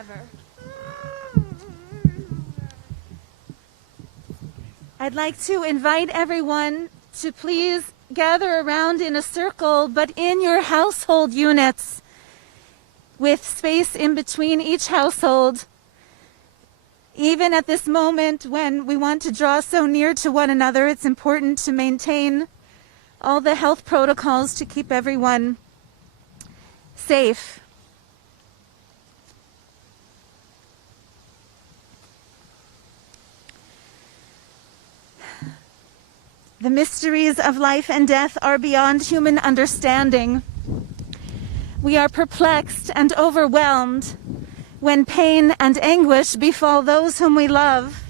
forever. I'd like to invite everyone to please gather around in a circle, but in your household units, with space in between each household. Even at this moment when we want to draw so near to one another, it's important to maintain all the health protocols to keep everyone safe. The mysteries of life and death are beyond human understanding. We are perplexed and overwhelmed when pain and anguish befall those whom we love.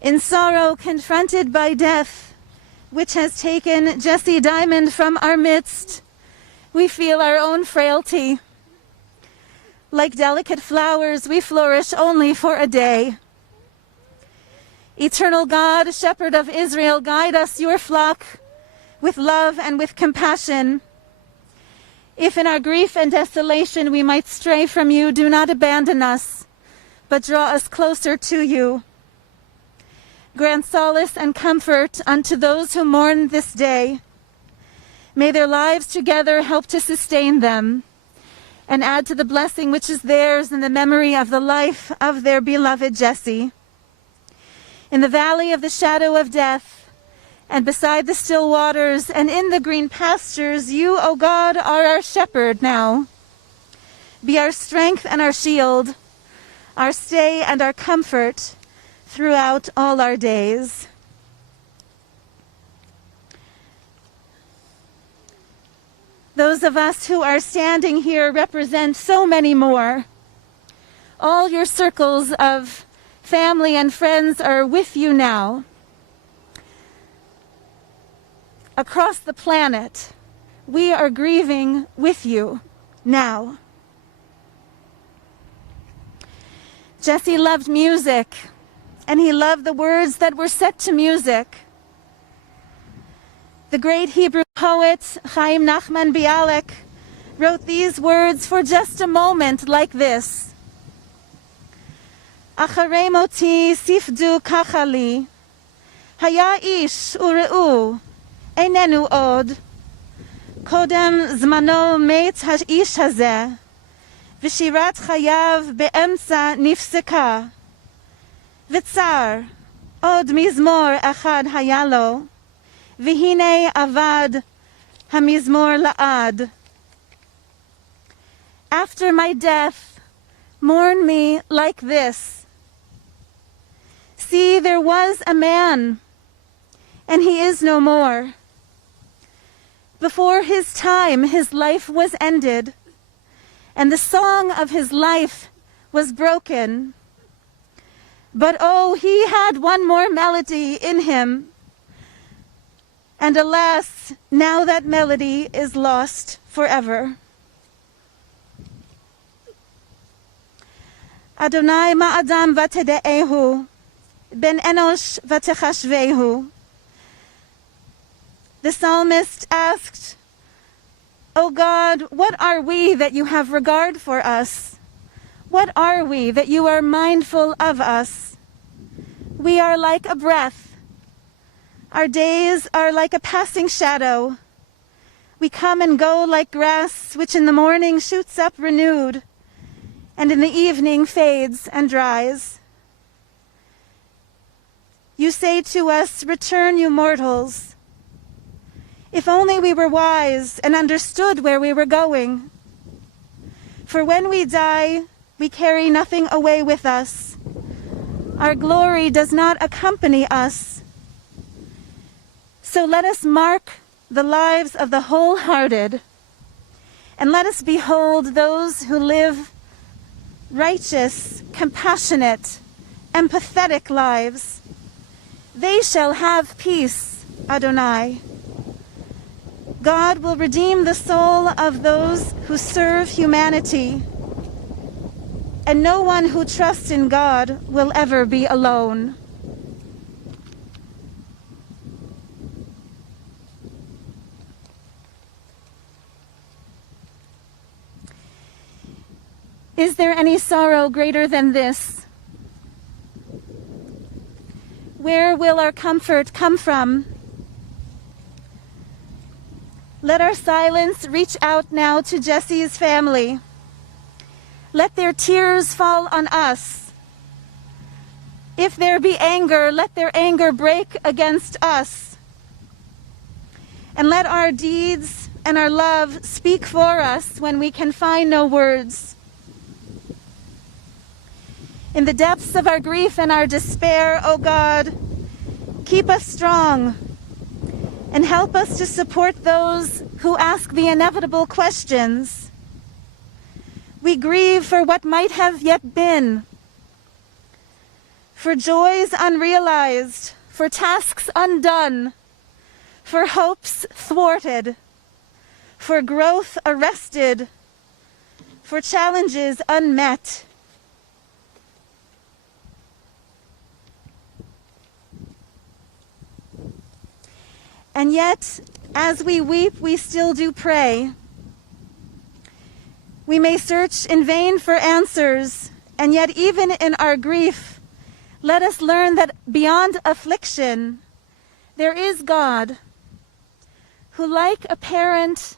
In sorrow, confronted by death, which has taken Jesse Diamond from our midst, we feel our own frailty. Like delicate flowers, we flourish only for a day. Eternal God, Shepherd of Israel, guide us, your flock, with love and with compassion. If in our grief and desolation we might stray from you, do not abandon us, but draw us closer to you. Grant solace and comfort unto those who mourn this day. May their lives together help to sustain them and add to the blessing which is theirs in the memory of the life of their beloved Jesse. In the valley of the shadow of death, and beside the still waters, and in the green pastures, you, O God, are our shepherd now. Be our strength and our shield, our stay and our comfort throughout all our days. Those of us who are standing here represent so many more. All your circles of family and friends are with you now. Across the planet, we are grieving with you now. Jesse loved music, and he loved the words that were set to music. The great Hebrew poet Chaim Nachman Bialik wrote these words for just a moment like this. אחרי מותי ספדו ככה לי, היה איש וראו, איננו עוד. קודם זמנו מת האיש הזה, ושירת חייו באמצע נפסקה. וצר, עוד מזמור אחד היה לו, והנה אבד המזמור לעד. After my death, mourn me like this. See, there was a man, and he is no more. Before his time, his life was ended, and the song of his life was broken. But oh, he had one more melody in him. And alas, now that melody is lost forever. Adonai ma'adam v'tede'ehu, ben enosh v'techashvehu. The psalmist asked, O God, what are we that you have regard for us? What are we that you are mindful of us? We are like a breath. Our days are like a passing shadow. We come and go like grass, which in the morning shoots up renewed, and in the evening fades and dries. You say to us, return, you mortals. If only we were wise and understood where we were going. For when we die, we carry nothing away with us. Our glory does not accompany us. So let us mark the lives of the wholehearted, and let us behold those who live righteous, compassionate, empathetic lives. They shall have peace, Adonai. God will redeem the soul of those who serve humanity, and no one who trusts in God will ever be alone. Is there any sorrow greater than this? Where will our comfort come from? Let our silence reach out now to Jesse's family. Let their tears fall on us. If there be anger, let their anger break against us. And let our deeds and our love speak for us when we can find no words. In the depths of our grief and our despair, O God, keep us strong and help us to support those who ask the inevitable questions. We grieve for what might have yet been, for joys unrealized, for tasks undone, for hopes thwarted, for growth arrested, for challenges unmet. And yet, as we weep, we still do pray. We may search in vain for answers, and yet even in our grief, let us learn that beyond affliction, there is God, who, like a parent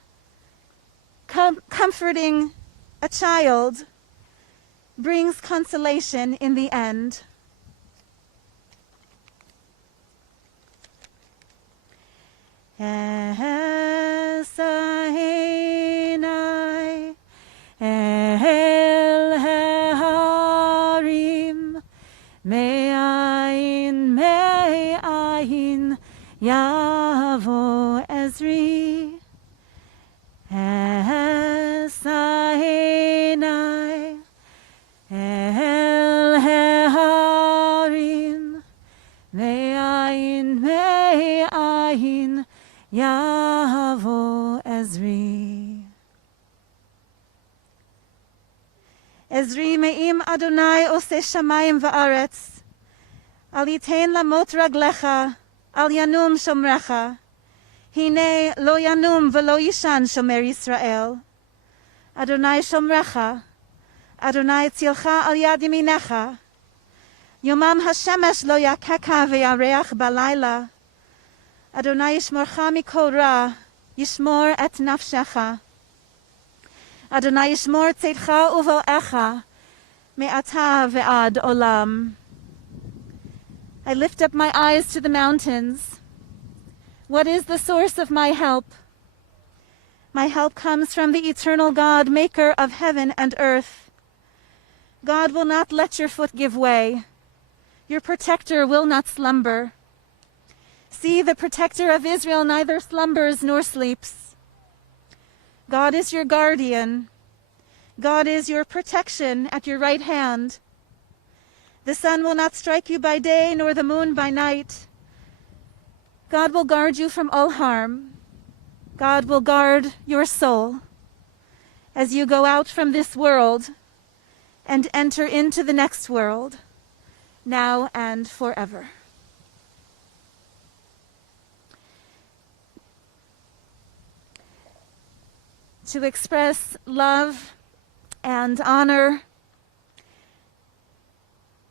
comforting a child, brings consolation in the end. Esainai el harim me'ayin yavo Ezri. Esainai el harim me'ayin Yavo Ezri. Ezri me'im Adonai ose shamayim va'aretz, al yitein lamot raglecha, al yanum shomrecha, hine lo yanum v'lo yishan shomer Yisrael. Adonai shomrecha, Adonai tzilcha al yad yaminecha, yomam hashemesh lo yakeka ve'yareach balayla, Adonai yishmorcha mikol ra, yishmor et nafshecha. Adonai yishmor tzedcha uvo'echa, me'ata ve'ad olam. I lift up my eyes to the mountains. What is the source of my help? My help comes from the eternal God, maker of heaven and earth. God will not let your foot give way. Your protector will not slumber. See, the protector of Israel neither slumbers nor sleeps. God is your guardian. God is your protection at your right hand. The sun will not strike you by day, nor the moon by night. God will guard you from all harm. God will guard your soul as you go out from this world and enter into the next world, now and forever. To express love and honor,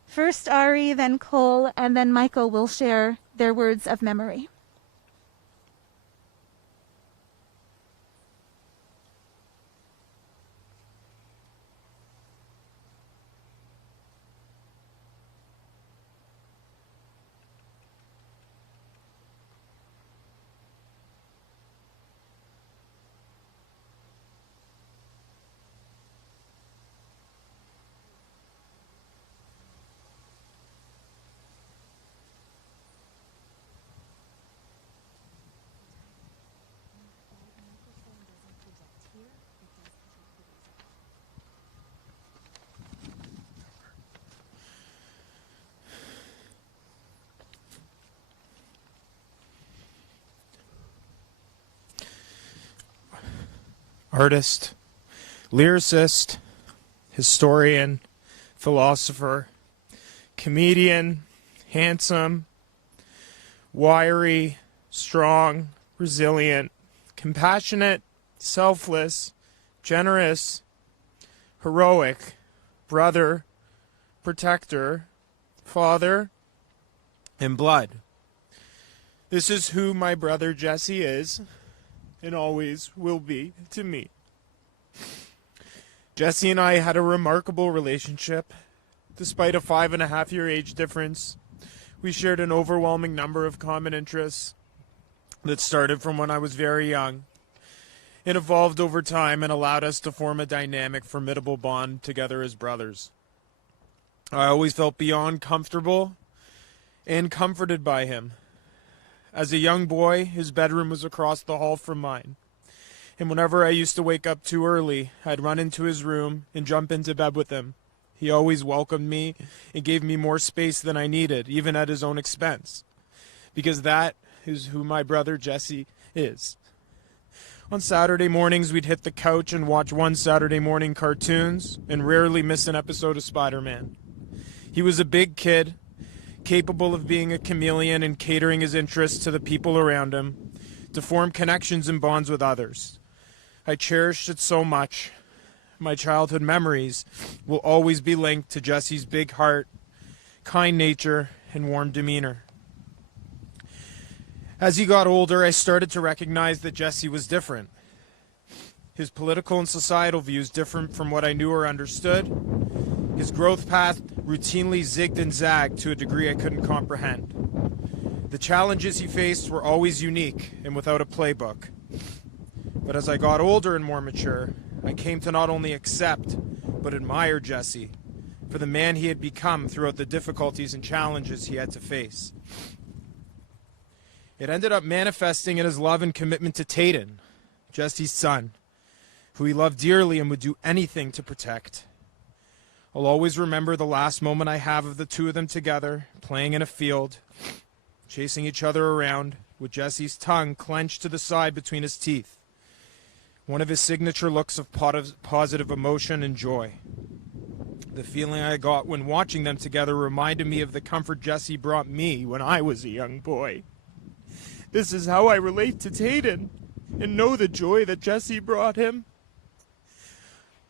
first Ari, then Cole, and then Michael will share their words of memory. Artist, lyricist, historian, philosopher, comedian, handsome, wiry, strong, resilient, compassionate, selfless, generous, heroic, brother, protector, father, and blood. This is who my brother Jesse is and always will be to me. Jesse and I had a remarkable relationship. Despite a 5.5-year age difference, we shared an overwhelming number of common interests that started from when I was very young. It evolved over time and allowed us to form a dynamic, formidable bond together as brothers. I always felt beyond comfortable and comforted by him. As a young boy, his bedroom was across the hall from mine. And whenever I used to wake up too early, I'd run into his room and jump into bed with him. He always welcomed me and gave me more space than I needed, even at his own expense. Because that is who my brother Jesse is. On Saturday mornings, we'd hit the couch and watch one Saturday morning cartoons and rarely miss an episode of Spider-Man. He was a big kid, capable of being a chameleon and catering his interests to the people around him, to form connections and bonds with others. I cherished it so much. My childhood memories will always be linked to Jesse's big heart, kind nature, and warm demeanor. As he got older, I started to recognize that Jesse was different. His political and societal views different from what I knew or understood. His growth path routinely zigged and zagged to a degree I couldn't comprehend. The challenges he faced were always unique and without a playbook. But as I got older and more mature, I came to not only accept, but admire Jesse for the man he had become throughout the difficulties and challenges he had to face. It ended up manifesting in his love and commitment to Tayden, Jesse's son, who he loved dearly and would do anything to protect. I'll always remember the last moment I have of the two of them together, playing in a field, chasing each other around, with Jesse's tongue clenched to the side between his teeth. One of his signature looks of positive emotion and joy. The feeling I got when watching them together reminded me of the comfort Jesse brought me when I was a young boy. This is how I relate to Tayden and know the joy that Jesse brought him.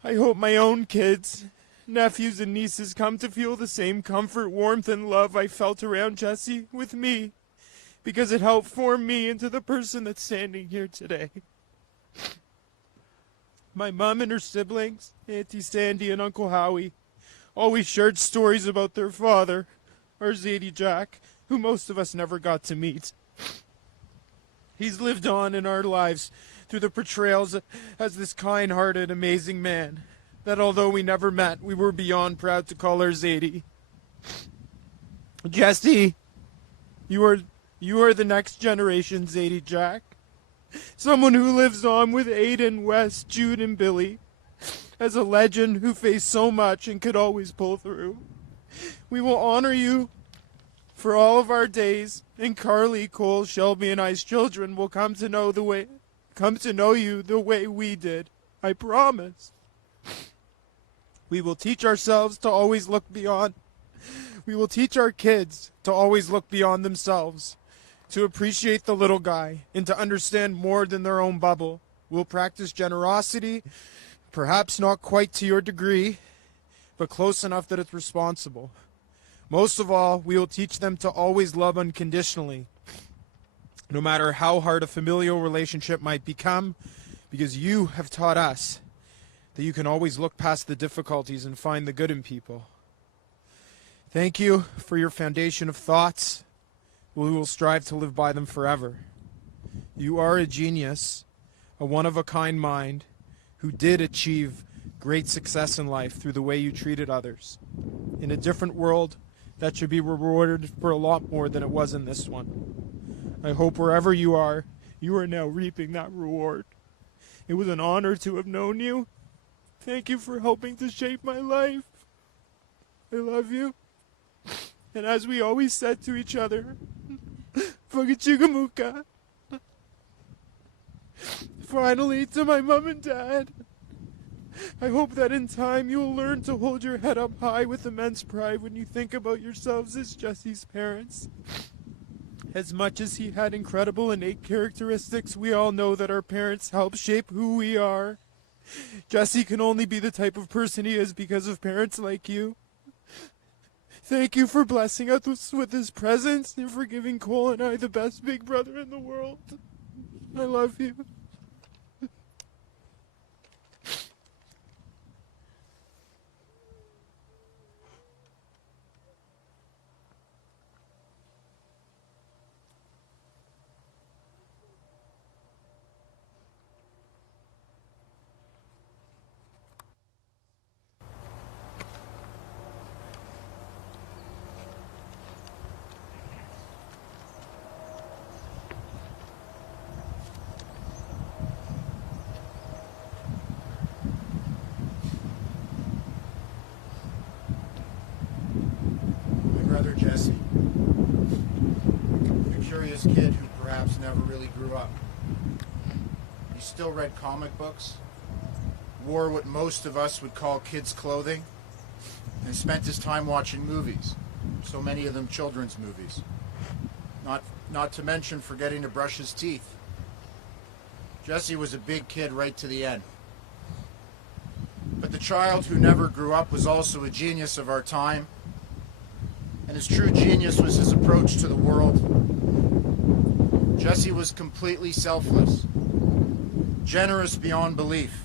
I hope my own kids, nephews and nieces come to feel the same comfort, warmth, and love I felt around Jesse with me, because it helped form me into the person that's standing here today. My mom and her siblings, Auntie Sandy and Uncle Howie, always shared stories about their father, our Zadie Jack, who most of us never got to meet. He's lived on in our lives through the portrayals as this kind-hearted, amazing man that although we never met, we were beyond proud to call our Zadie. Jesse, you are the next generation, Zadie Jack. Someone who lives on with Aiden, Wes, Jude, and Billy as a legend who faced so much and could always pull through. We will honor you for all of our days, and Carly, Cole, Shelby, and I's children will come to know you the way we did. I promise. We will teach ourselves to always look beyond. We will teach our kids to always look beyond themselves, to appreciate the little guy, and to understand more than their own bubble. We'll practice generosity, perhaps not quite to your degree, but close enough that it's responsible. Most of all, we will teach them to always love unconditionally, no matter how hard a familial relationship might become, because you have taught us that you can always look past the difficulties and find the good in people. Thank you for your foundation of thoughts. We will strive to live by them forever. You are a genius, a one-of-a-kind mind, who did achieve great success in life through the way you treated others. In a different world, that should be rewarded for a lot more than it was in this one. I hope wherever you are now reaping that reward. It was an honor to have known you. Thank you for helping to shape my life. I love you. And as we always said to each other, Fugachugamuka. Finally, to my mom and dad, I hope that in time you will learn to hold your head up high with immense pride when you think about yourselves as Jesse's parents. As much as he had incredible innate characteristics, we all know that our parents help shape who we are. Jesse can only be the type of person he is because of parents like you. Thank you for blessing us with his presence and for giving Cole and I the best big brother in the world. I love you. Brother Jesse, a curious kid who perhaps never really grew up. He still read comic books, wore what most of us would call kids' clothing, and spent his time watching movies, so many of them children's movies. Not to mention forgetting to brush his teeth. Jesse was a big kid right to the end. But the child who never grew up was also a genius of our time, and his true genius was his approach to the world. Jesse was completely selfless, generous beyond belief,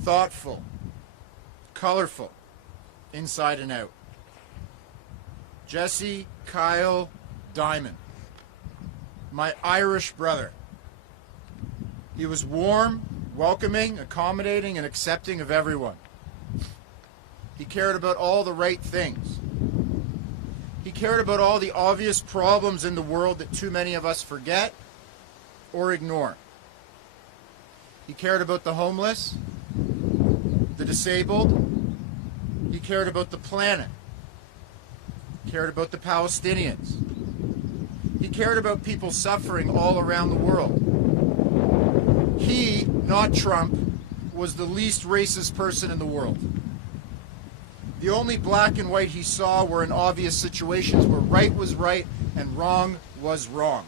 thoughtful, colorful, inside and out. Jesse Kyle Diamond, my Irish brother. He was warm, welcoming, accommodating, and accepting of everyone. He cared about all the right things. He cared about all the obvious problems in the world that too many of us forget or ignore. He cared about the homeless, the disabled. He cared about the planet. He cared about the Palestinians. He cared about people suffering all around the world. He, not Trump, was the least racist person in the world. The only black and white he saw were in obvious situations where right was right and wrong was wrong.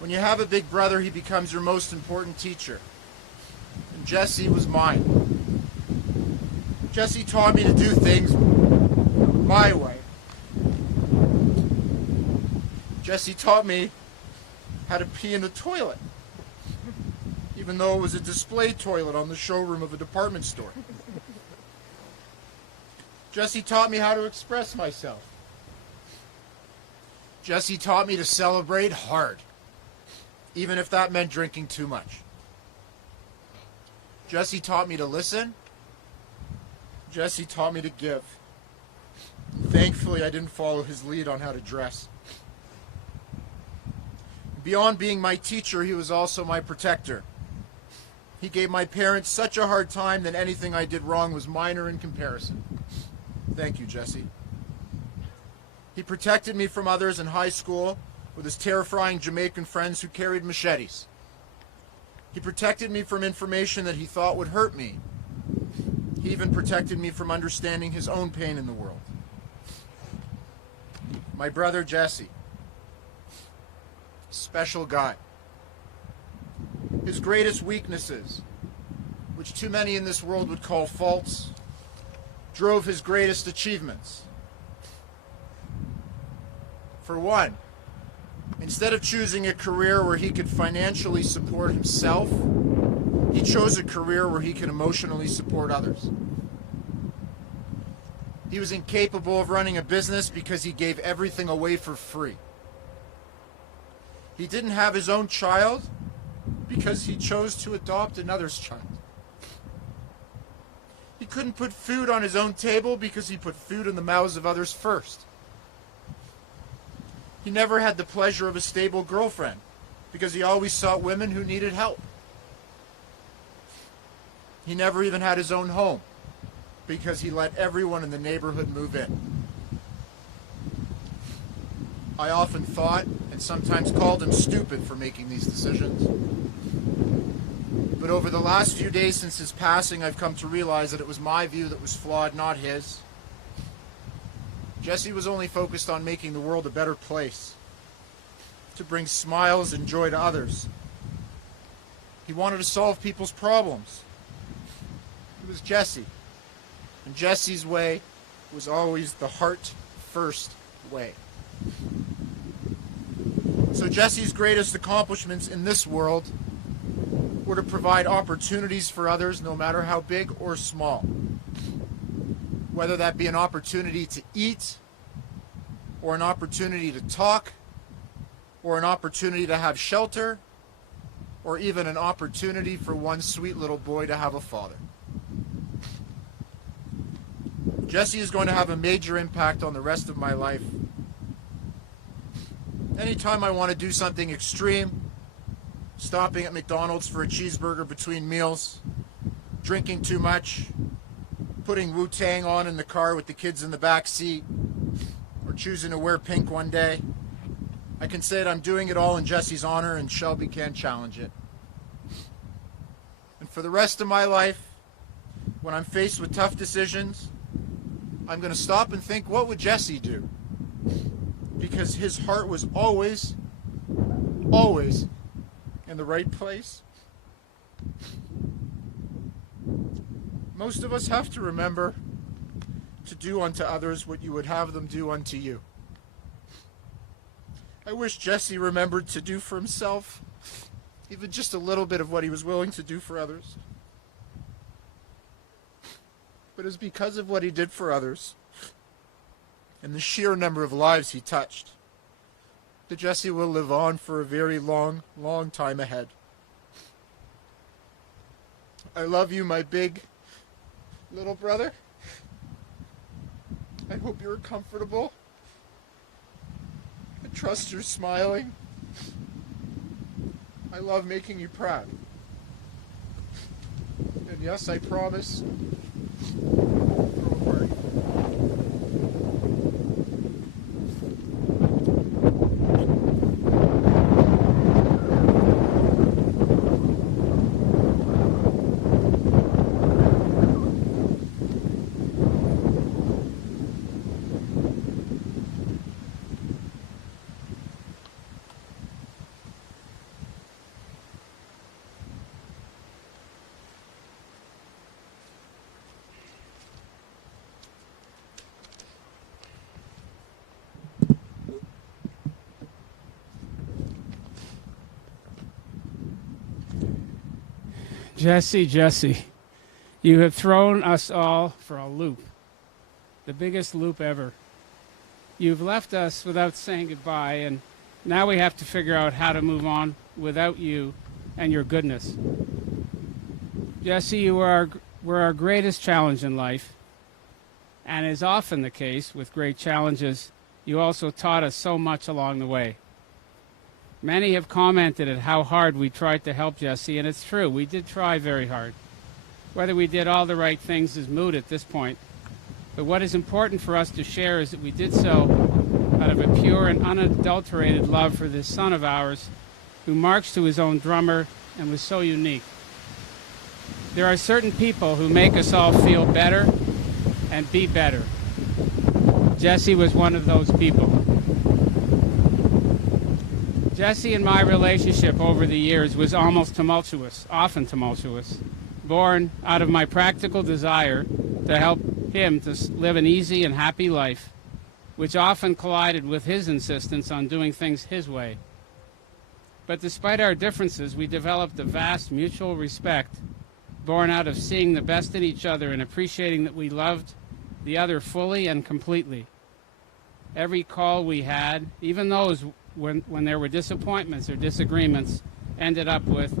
When you have a big brother, he becomes your most important teacher. And Jesse was mine. Jesse taught me to do things my way. Jesse taught me how to pee in the toilet, even though it was a display toilet on the showroom of a department store. Jesse taught me how to express myself. Jesse taught me to celebrate hard, even if that meant drinking too much. Jesse taught me to listen. Jesse taught me to give. Thankfully, I didn't follow his lead on how to dress. Beyond being my teacher, he was also my protector. He gave my parents such a hard time that anything I did wrong was minor in comparison. Thank you, Jesse. He protected me from others in high school with his terrifying Jamaican friends who carried machetes. He protected me from information that he thought would hurt me. He even protected me from understanding his own pain in the world. My brother Jesse, special guy. His greatest weaknesses, which too many in this world would call faults, drove his greatest achievements. For one, instead of choosing a career where he could financially support himself, he chose a career where he could emotionally support others. He was incapable of running a business because he gave everything away for free. He didn't have his own child because he chose to adopt another's child. He couldn't put food on his own table because he put food in the mouths of others first. He never had the pleasure of a stable girlfriend because he always sought women who needed help. He never even had his own home because he let everyone in the neighborhood move in. I often thought and sometimes called him stupid for making these decisions. But over the last few days since his passing, I've come to realize that it was my view that was flawed, not his. Jesse was only focused on making the world a better place, to bring smiles and joy to others. He wanted to solve people's problems. It was Jesse. And Jesse's way was always the heart-first way. So Jesse's greatest accomplishments in this world were to provide opportunities for others, no matter how big or small. Whether that be an opportunity to eat, or an opportunity to talk, or an opportunity to have shelter, or even an opportunity for one sweet little boy to have a father. Jesse is going to have a major impact on the rest of my life. Anytime I want to do something extreme, stopping at McDonald's for a cheeseburger between meals, drinking too much, putting Wu-Tang on in the car with the kids in the back seat, or choosing to wear pink one day, I can say that I'm doing it all in Jesse's honor, and Shelby can't challenge it. And for the rest of my life, when I'm faced with tough decisions, I'm going to stop and think, what would Jesse do? Because his heart was always, always in the right place. Most of us have to remember to do unto others what you would have them do unto you. I wish Jesse remembered to do for himself even just a little bit of what he was willing to do for others. But it's because of what he did for others and the sheer number of lives he touched that Jesse will live on for a very long, long time ahead. I love you, my big little brother. I hope you're comfortable. I trust you're smiling. I love making you proud. And yes, I promise, throw a party. Jesse, you have thrown us all for a loop, the biggest loop ever. You've left us without saying goodbye, and now we have to figure out how to move on without you and your goodness. Jesse, you were our greatest challenge in life, and as often the case with great challenges, you also taught us so much along the way. Many have commented at how hard we tried to help Jesse, and it's true, we did try very hard. Whether we did all the right things is moot at this point. But what is important for us to share is that we did so out of a pure and unadulterated love for this son of ours who marched to his own drummer and was so unique. There are certain people who make us all feel better and be better. Jesse was one of those people. Jesse and my relationship over the years was almost tumultuous, often tumultuous, born out of my practical desire to help him to live an easy and happy life, which often collided with his insistence on doing things his way. But despite our differences, we developed a vast mutual respect born out of seeing the best in each other and appreciating that we loved the other fully and completely. Every call we had, even those when there were disappointments or disagreements, ended up with,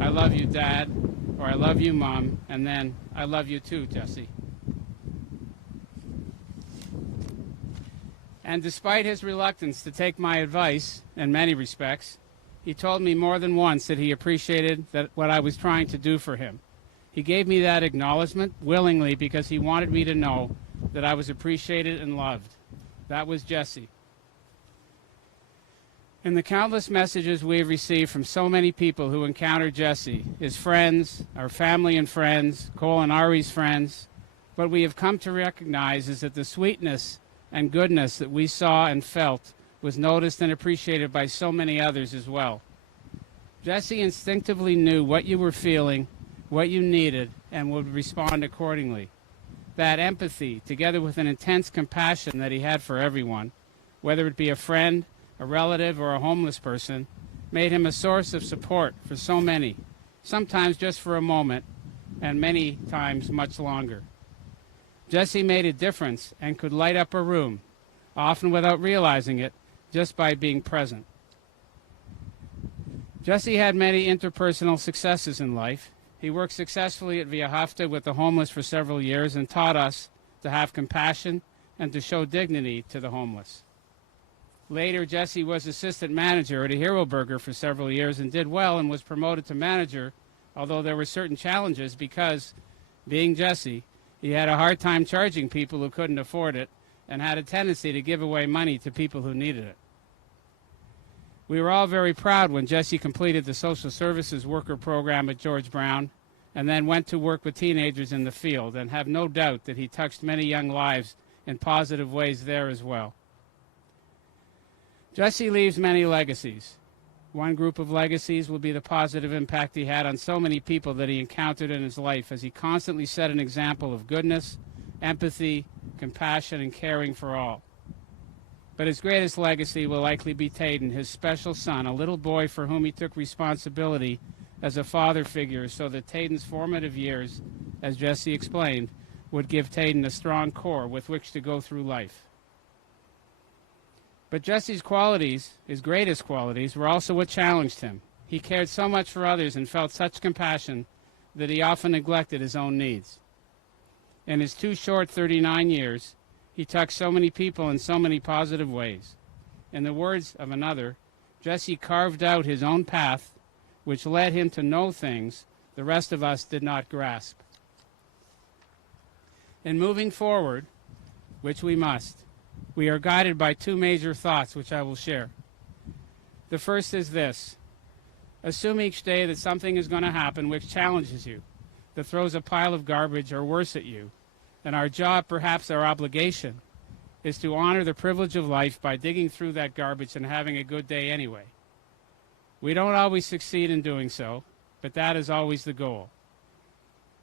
"I love you, Dad," or "I love you, Mom," and then, "I love you too, Jesse." And despite his reluctance to take my advice in many respects, he told me more than once that he appreciated what I was trying to do for him. He gave me that acknowledgement willingly because he wanted me to know that I was appreciated and loved. That was Jesse. In the countless messages we have received from so many people who encountered Jesse, his friends, our family and friends, Cole and Ari's friends, what we have come to recognize is that the sweetness and goodness that we saw and felt was noticed and appreciated by so many others as well. Jesse instinctively knew what you were feeling, what you needed, and would respond accordingly. That empathy, together with an intense compassion that he had for everyone, whether it be a friend, a relative, or a homeless person, made him a source of support for so many, sometimes just for a moment, and many times much longer. Jesse made a difference and could light up a room, often without realizing it, just by being present. Jesse had many interpersonal successes in life. He worked successfully at Via Hafta with the homeless for several years and taught us to have compassion and to show dignity to the homeless. Later, Jesse was assistant manager at a Hero Burger for several years and did well and was promoted to manager, although there were certain challenges because, being Jesse, he had a hard time charging people who couldn't afford it and had a tendency to give away money to people who needed it. We were all very proud when Jesse completed the social services worker program at George Brown and then went to work with teenagers in the field, and have no doubt that he touched many young lives in positive ways there as well. Jesse leaves many legacies. One group of legacies will be the positive impact he had on so many people that he encountered in his life, as he constantly set an example of goodness, empathy, compassion, and caring for all. But his greatest legacy will likely be Taden, his special son, a little boy for whom he took responsibility as a father figure, so that Taden's formative years, as Jesse explained, would give Taden a strong core with which to go through life. But Jesse's qualities, his greatest qualities, were also what challenged him. He cared so much for others and felt such compassion that he often neglected his own needs. In his too short 39 years, he touched so many people in so many positive ways. In the words of another, Jesse carved out his own path, which led him to know things the rest of us did not grasp. In moving forward, which we must, we are guided by two major thoughts which I will share. The first is this: assume each day that something is going to happen which challenges you, that throws a pile of garbage or worse at you, and our job, perhaps our obligation, is to honor the privilege of life by digging through that garbage and having a good day anyway. We don't always succeed in doing so, but that is always the goal.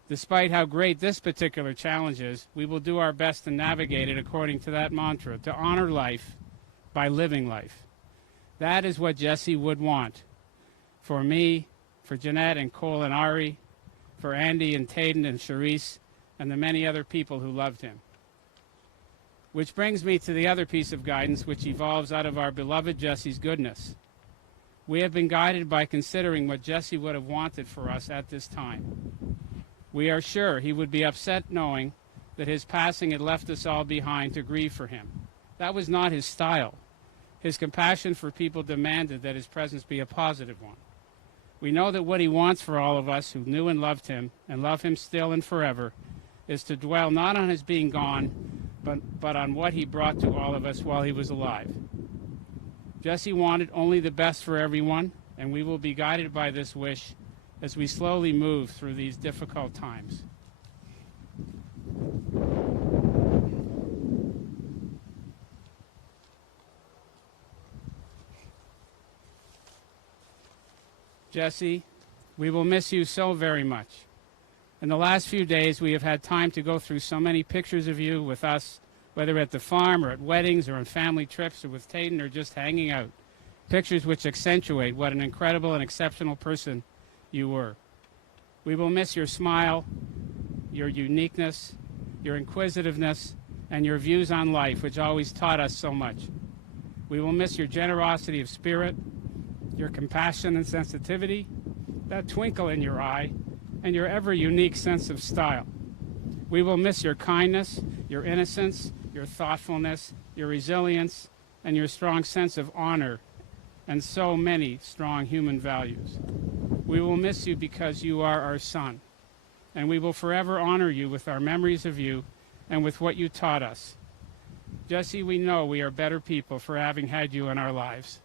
Despite how great this particular challenge is, we will do our best to navigate it according to that mantra, to honor life by living life. That is what Jesse would want for me, for Jeanette and Cole and Ari, for Andy and Taden and Charisse, and the many other people who loved him. Which brings me to the other piece of guidance which evolves out of our beloved Jesse's goodness. We have been guided by considering what Jesse would have wanted for us at this time. We are sure he would be upset knowing that his passing had left us all behind to grieve for him. That was not his style. His compassion for people demanded that his presence be a positive one. We know that what he wants for all of us who knew and loved him, and love him still and forever, is to dwell not on his being gone, but on what he brought to all of us while he was alive. Jesse wanted only the best for everyone, and we will be guided by this wish as we slowly move through these difficult times. Jesse, we will miss you so very much. In the last few days, we have had time to go through so many pictures of you with us, whether at the farm or at weddings or on family trips or with Taden or just hanging out. Pictures which accentuate what an incredible and exceptional person you were. We will miss your smile, your uniqueness, your inquisitiveness, and your views on life, which always taught us so much. We will miss your generosity of spirit, your compassion and sensitivity, that twinkle in your eye, and your ever-unique sense of style. We will miss your kindness, your innocence, your thoughtfulness, your resilience, and your strong sense of honor, and so many strong human values. We will miss you because you are our son, and we will forever honor you with our memories of you and with what you taught us. Jesse, we know we are better people for having had you in our lives.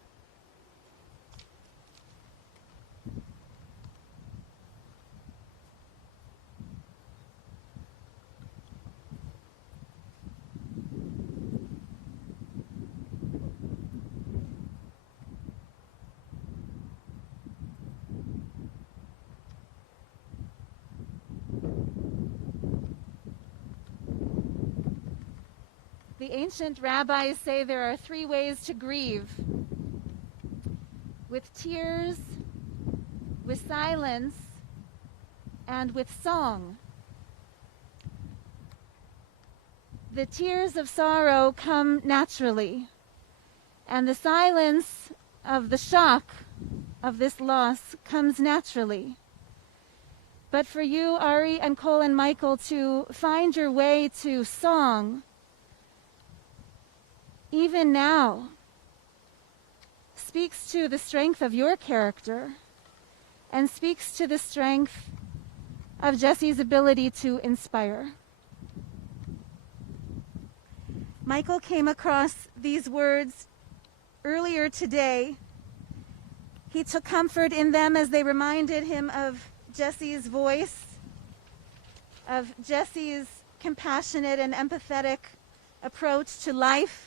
The ancient rabbis say there are 3 ways to grieve: with tears, with silence, and with song. The tears of sorrow come naturally, and the silence of the shock of this loss comes naturally. But for you, Ari and Cole and Michael, to find your way to song, even now, speaks to the strength of your character and speaks to the strength of Jesse's ability to inspire. Michael came across these words earlier today. He took comfort in them as they reminded him of Jesse's voice, of Jesse's compassionate and empathetic approach to life.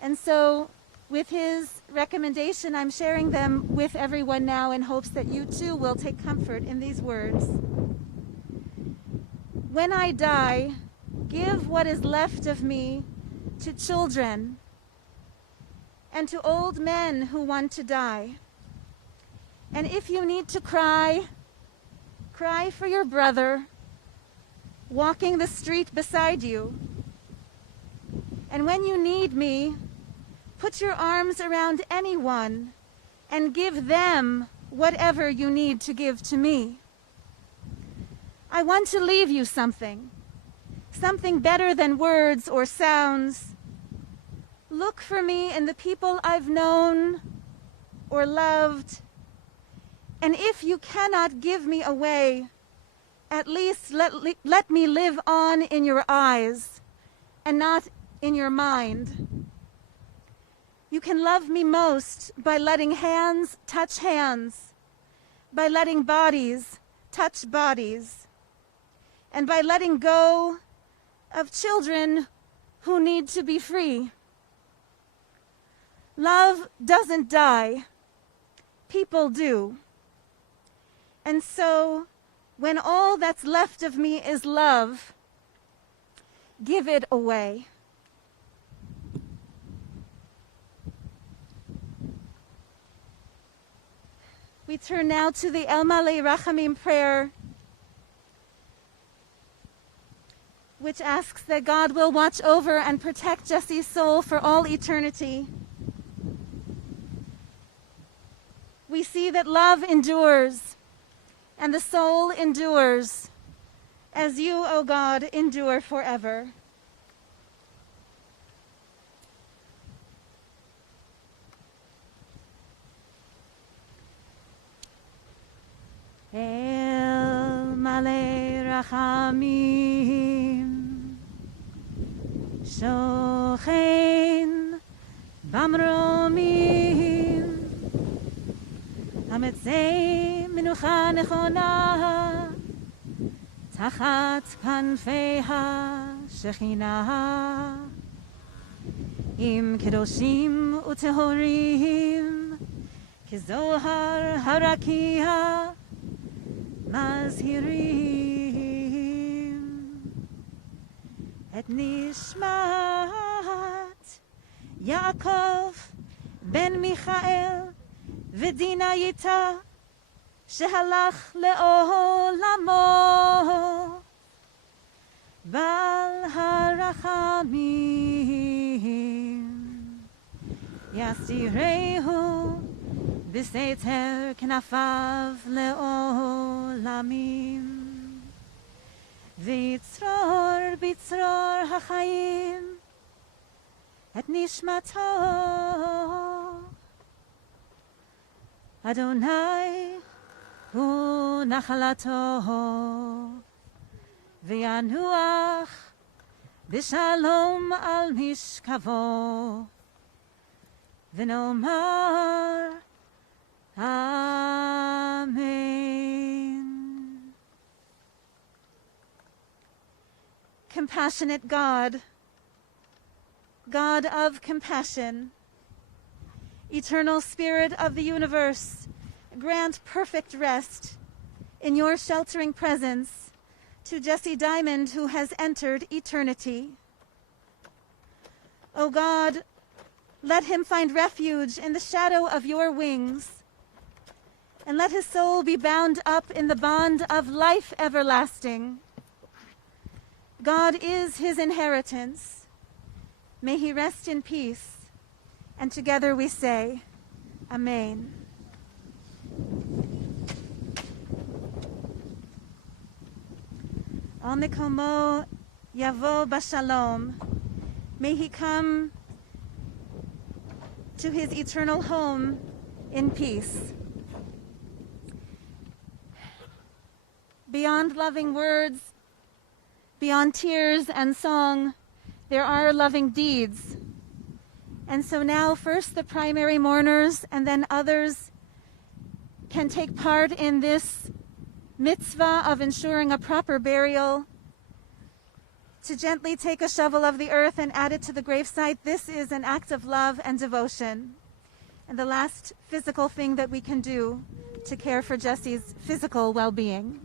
And so, with his recommendation, I'm sharing them with everyone now in hopes that you too will take comfort in these words. When I die, give what is left of me to children and to old men who want to die. And if you need to cry, cry for your brother walking the street beside you. And when you need me, put your arms around anyone and give them whatever you need to give to me. I want to leave you something better than words or sounds. Look for me in the people I've known or loved. And if you cannot give me away, at least let me live on in your eyes and not in your mind. You can love me most by letting hands touch hands, by letting bodies touch bodies, and by letting go of children who need to be free. Love doesn't die. People do. And so, when all that's left of me is love, give it away. We turn now to the El Malei Rachamim prayer, which asks that God will watch over and protect Jesse's soul for all eternity. We see that love endures and the soul endures as you, O God, endure forever. El Malei Rachamim Shochein Bamromim Hametzei Menucha Nechona Tachat Kanfei HaShekhinah Im Kedoshim Utehorim Kezohar Harakia Mazhirim Et Nishmat Yaakov Ben Michael V'Dina Yita Shehalach Le'olamo Bal Harachamim Yasirehu B'Seiter Knafav Le'olamim V'Yitzror B'Yitzror HaChaim Et Nishmato Adonai Hu Nachalato V'Yanuach B'Shalom Al Mishkavo V'Nomar Amen. Compassionate God, God of compassion, eternal Spirit of the universe, grant perfect rest in your sheltering presence to Jesse Diamond, who has entered eternity. O God, let him find refuge in the shadow of your wings, and let his soul be bound up in the bond of life everlasting. God is his inheritance. May he rest in peace. And together we say, Amen. Al Nikomo Yavo Bashalom. May he come to his eternal home in peace. Beyond loving words, beyond tears and song, there are loving deeds. And so now first the primary mourners and then others can take part in this mitzvah of ensuring a proper burial. To gently take a shovel of the earth and add it to the gravesite, this is an act of love and devotion. And the last physical thing that we can do to care for Jesse's physical well-being.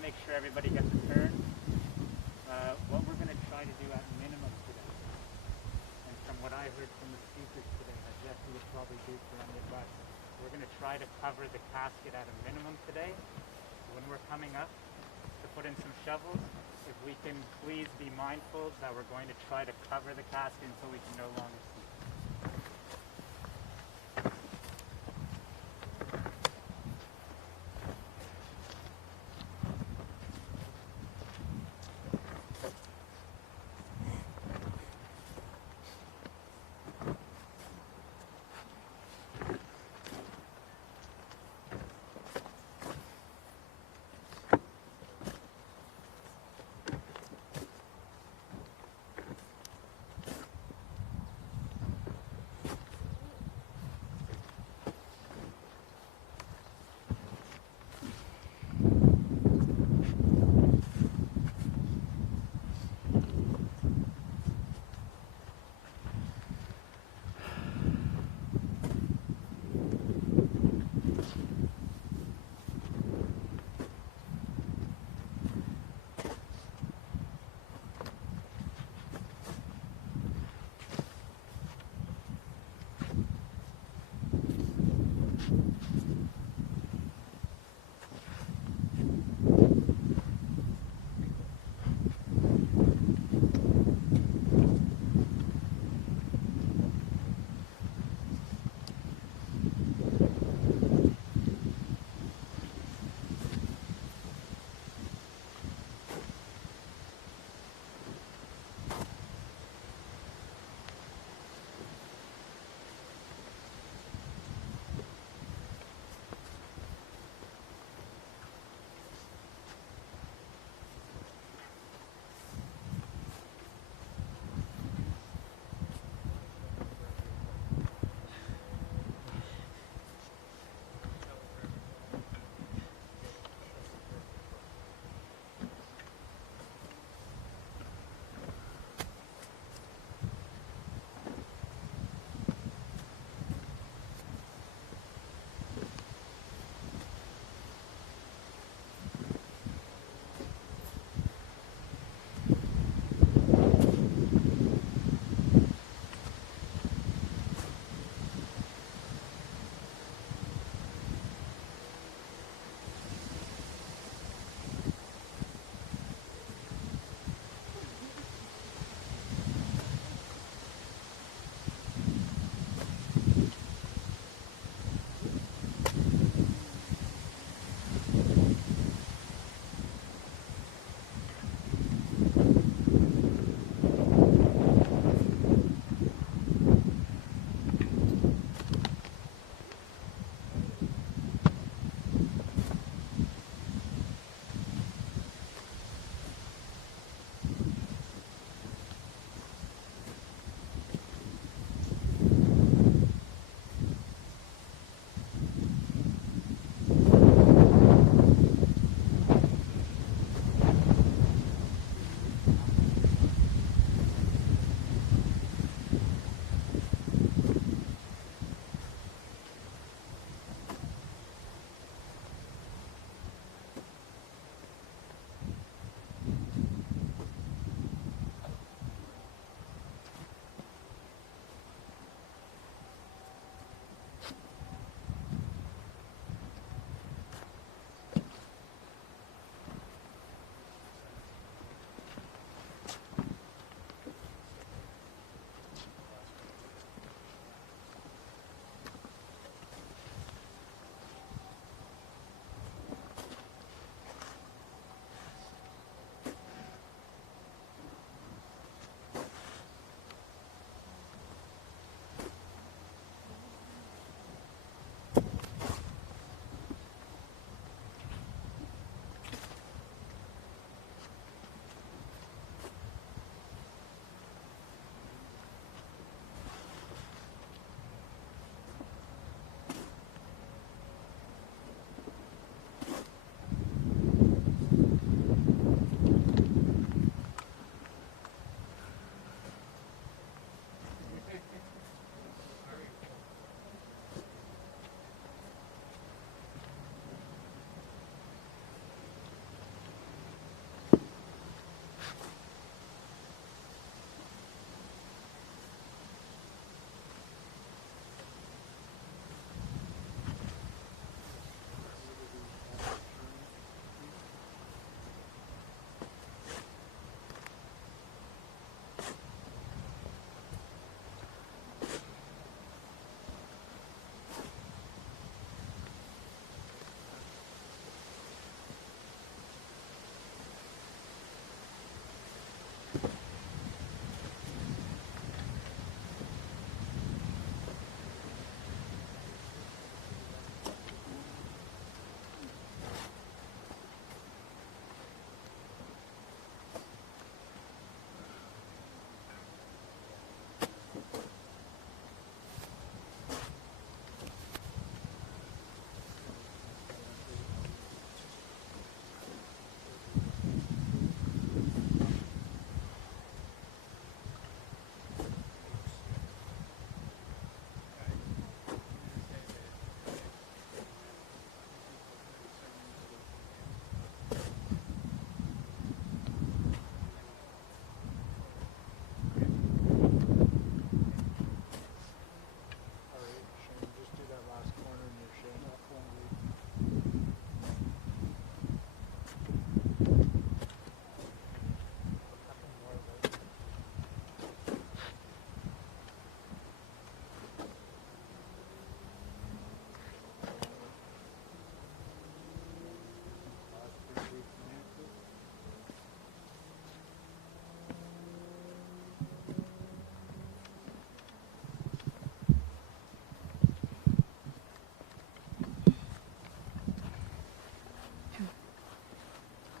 Make sure everybody gets a turn. I heard from the speakers today, how Jesse would probably do for any of us. We're going to try to cover the casket at a minimum today. When we're coming up to put in some shovels, if we can please be mindful that we're going to try to cover the casket until we can no longer see.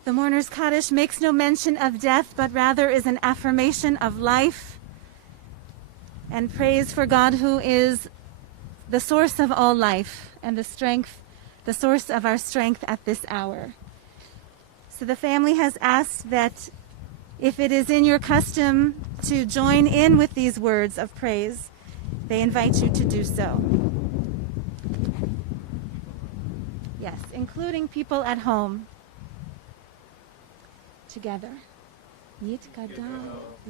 The mourner's Kaddish makes no mention of death, but rather is an affirmation of life and praise for God, who is the source of all life and the source of our strength at this hour. So the family has asked that if it is in your custom to join in with these words of praise, they invite you to do so. Yes, including people at home. Together. Yit Gadol,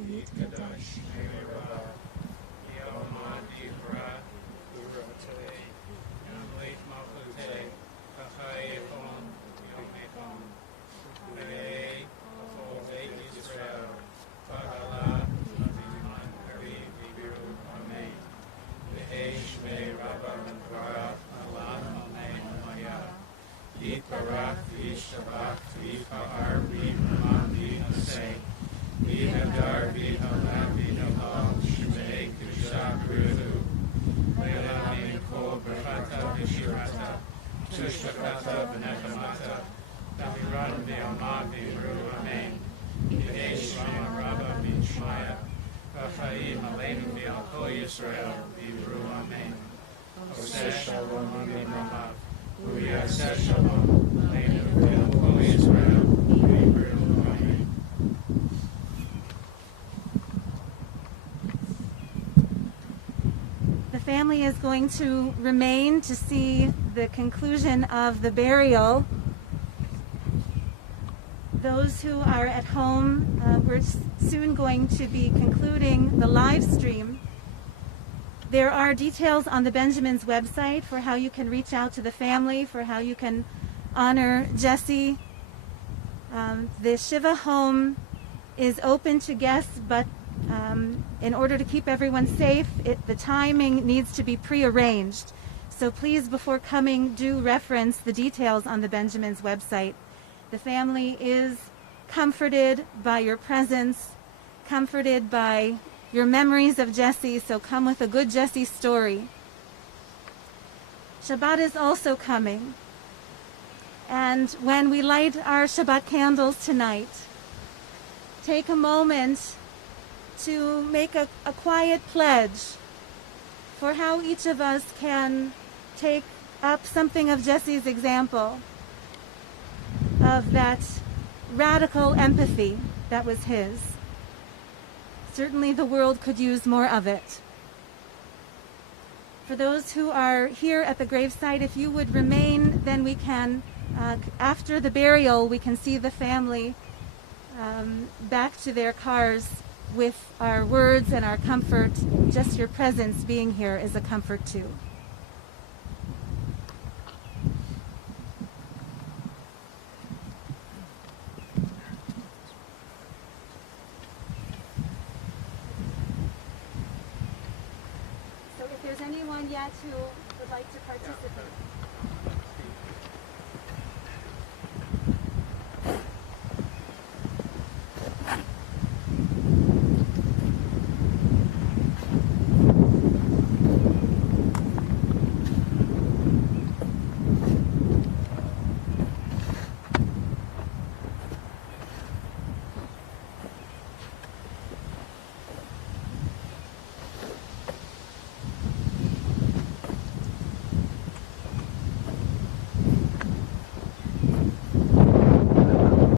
Yit Kadosh. The family is going to remain to see the conclusion of the burial. Those who are at home, we're soon going to be concluding the live stream. There are details on the Benjamin's website for how you can reach out to the family, for how you can honor Jesse. The Shiva home is open to guests, but in order to keep everyone safe, the timing needs to be prearranged. So please, before coming, do reference the details on the Benjamin's website. The family is comforted by your presence, comforted by your memories of Jesse, so come with a good Jesse story. Shabbat is also coming. And when we light our Shabbat candles tonight, take a moment to make a quiet pledge for how each of us can take up something of Jesse's example, of that radical empathy that was his. Certainly the world could use more of it. For those who are here at the gravesite, if you would remain, then we can, after the burial, we can see the family back to their cars with our words and our comfort. Just your presence being here is a comfort too. So if there's anyone yet who would like to participate.